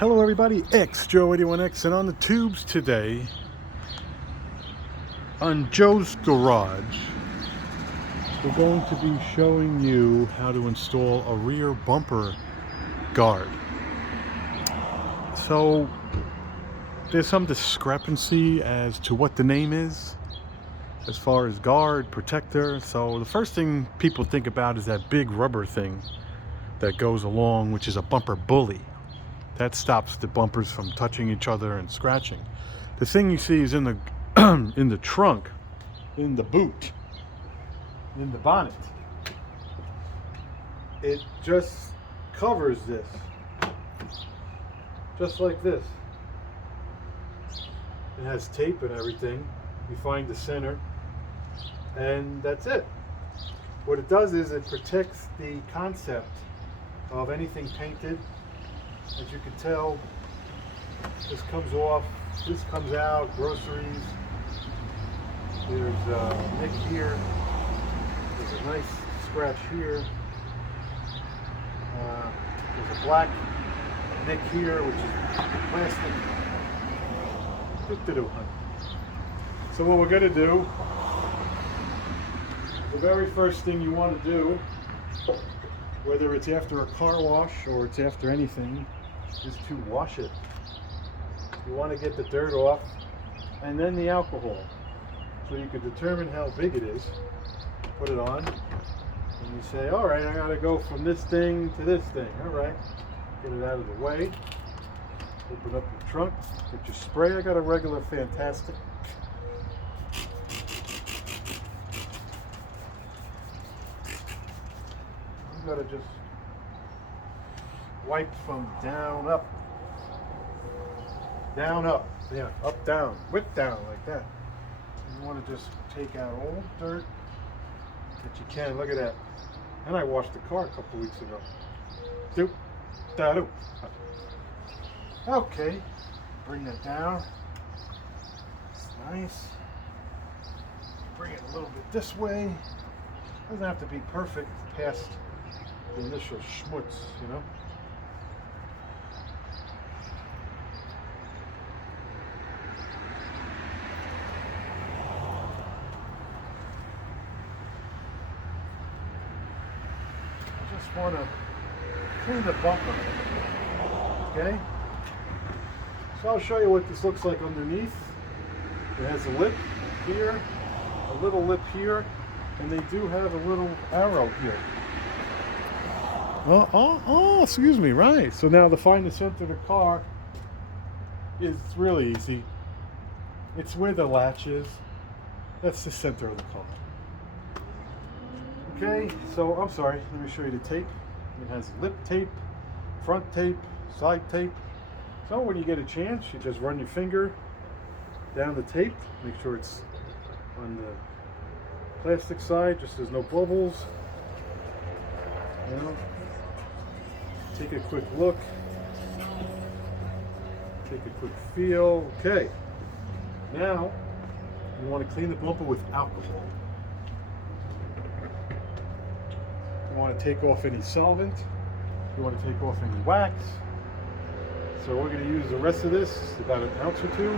Hello everybody, X Joe 81X, and on the tubes today on Joe's Garage we're going to be showing you how to install a rear bumper guard. So there's some discrepancy as to what the name is as far as guard, protector. So the first thing people think about is that big rubber thing that goes along, which is a bumper bully. That stops the bumpers from touching each other and scratching. The thing you see is in the in the trunk, in the boot, in the bonnet. It just covers this, just like this. It has tape and everything. You find the center, and that's it. What it does is it protects the concept of anything painted. As you can tell, this comes off, this comes out, groceries. There's a nick here. There's a nice scratch here. There's a black nick here, which is plastic. So what we're going to do, the very first thing you want to do, whether it's after a car wash or it's after anything, is to wash it. You want to get the dirt off and then the alcohol, so you can determine how big it is. Put it on and you say, all right, I gotta go from this thing to this thing. All right, get it out of the way. Open up your trunk, get your spray. I got a regular Fantastic. You gotta just wipe from down up, yeah, up down, whip down like that. You want to just take out all the dirt that you can. Look at that. And I washed the car a couple weeks ago. Okay, bring that down. It's nice. Bring it a little bit this way. Doesn't have to be perfect past the initial schmutz, you know. Just want to clean the bumper, okay? So I'll show you what this looks like underneath. It has a lip here, a little lip here, and they do have a little arrow here. Oh, excuse me, right. So now to find the center of the car is really easy. It's where the latch is. That's the center of the car. Okay, so I'm sorry, let me show you the tape. It has lip tape, front tape, side tape. So when you get a chance, you just run your finger down the tape, make sure it's on the plastic side, just there's no bubbles. You know, take a quick look, take a quick feel. Okay, now you want to clean the bumper with alcohol. You want to take off any solvent. You want to take off any wax. So we're going to use the rest of this, about an ounce or two.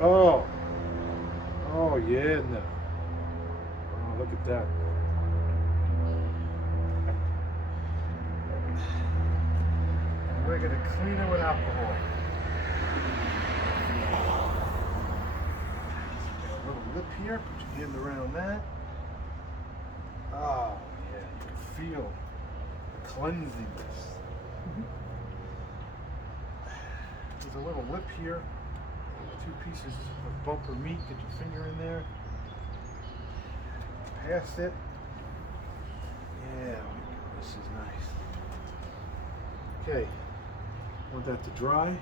Oh yeah, no. Oh, look at that. And we're going to clean it with alcohol. Got a little lip here, put your hand around that. Oh, yeah, you can feel the cleansiness. There's a little lip here, 2 pieces of bumper meat. Get your finger in there, past it. Yeah, this is nice. Okay, want that to dry.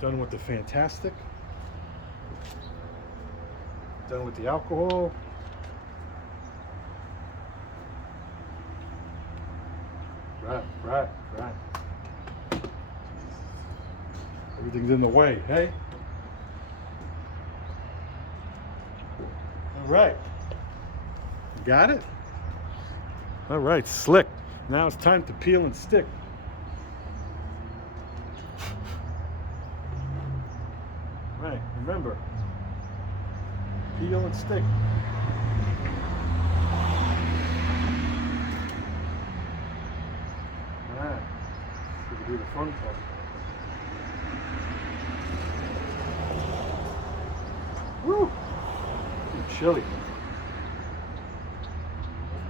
Done with the Fantastic. Done with the alcohol. Right. Everything's in the way, hey? All right. Got it? All right, slick. Now it's time to peel and stick. Right, remember, peel and stick. All right, we can do the fun part. Woo! It's chilly.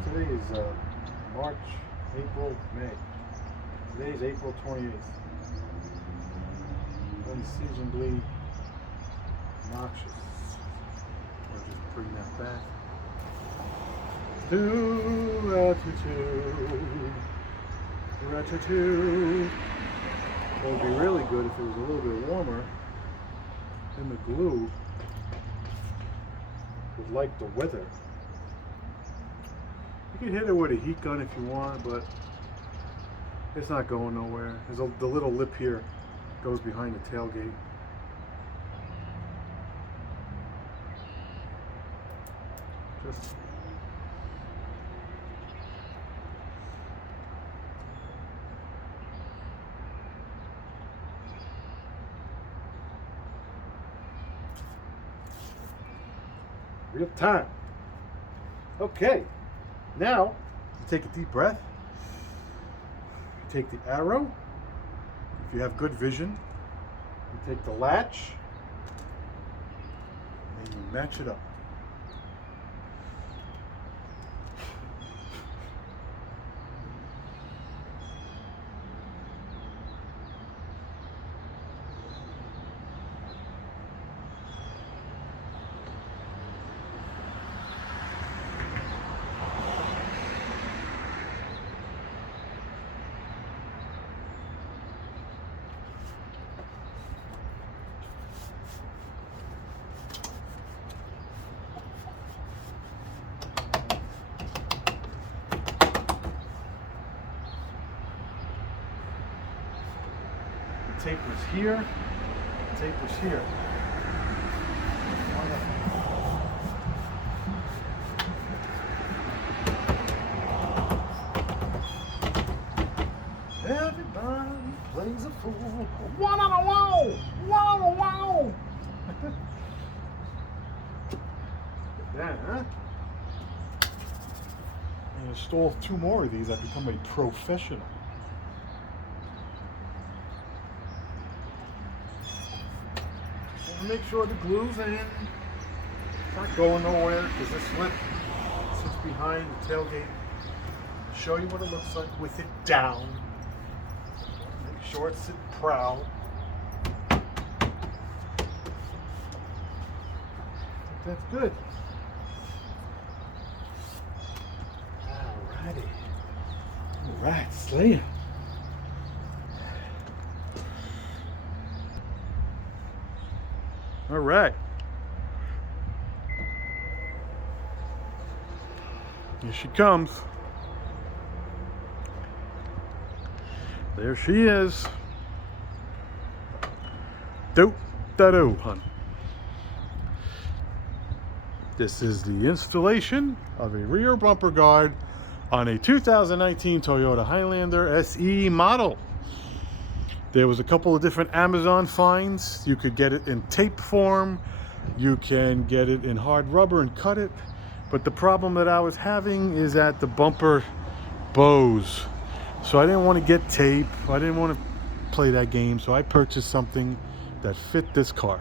Today is March, April, May. Today is April 28th. Unseasonably noxious. I'll just bring that back. Rat-a-too. It would be really good if it was a little bit warmer. And the glue would like the weather. You can hit it with a heat gun if you want, but it's not going nowhere. The little lip here goes behind the tailgate. Just real time. Okay, now you take a deep breath. You take the arrow. If you have good vision, you take the latch and you match it up. Tapers here, tapers here. Everybody plays a fool. One on a wall, one on a wall. That, huh? And install 2 more of these, I become a professional. Make sure the glue's in. It's not going nowhere because this lip sits behind the tailgate. Show you what it looks like with it down. Make sure it's sitting proud. That's good. Alrighty. Alright, Slayer. All right. Here she comes. There she is. Do-da-do, hun. This is the installation of a rear bumper guard on a 2019 Toyota Highlander SE model. There was a couple of different Amazon finds. You could get it in tape form. You can get it in hard rubber and cut it. But the problem that I was having is that the bumper bows. So I didn't want to get tape. I didn't want to play that game. So I purchased something that fit this car.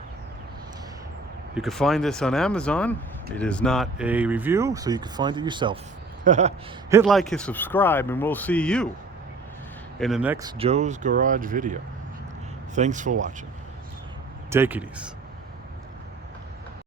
You can find this on Amazon. It is not a review, so you can find it yourself. Hit like and subscribe, and we'll see you in the next Joe's Garage video. Thanks for watching. Take it easy.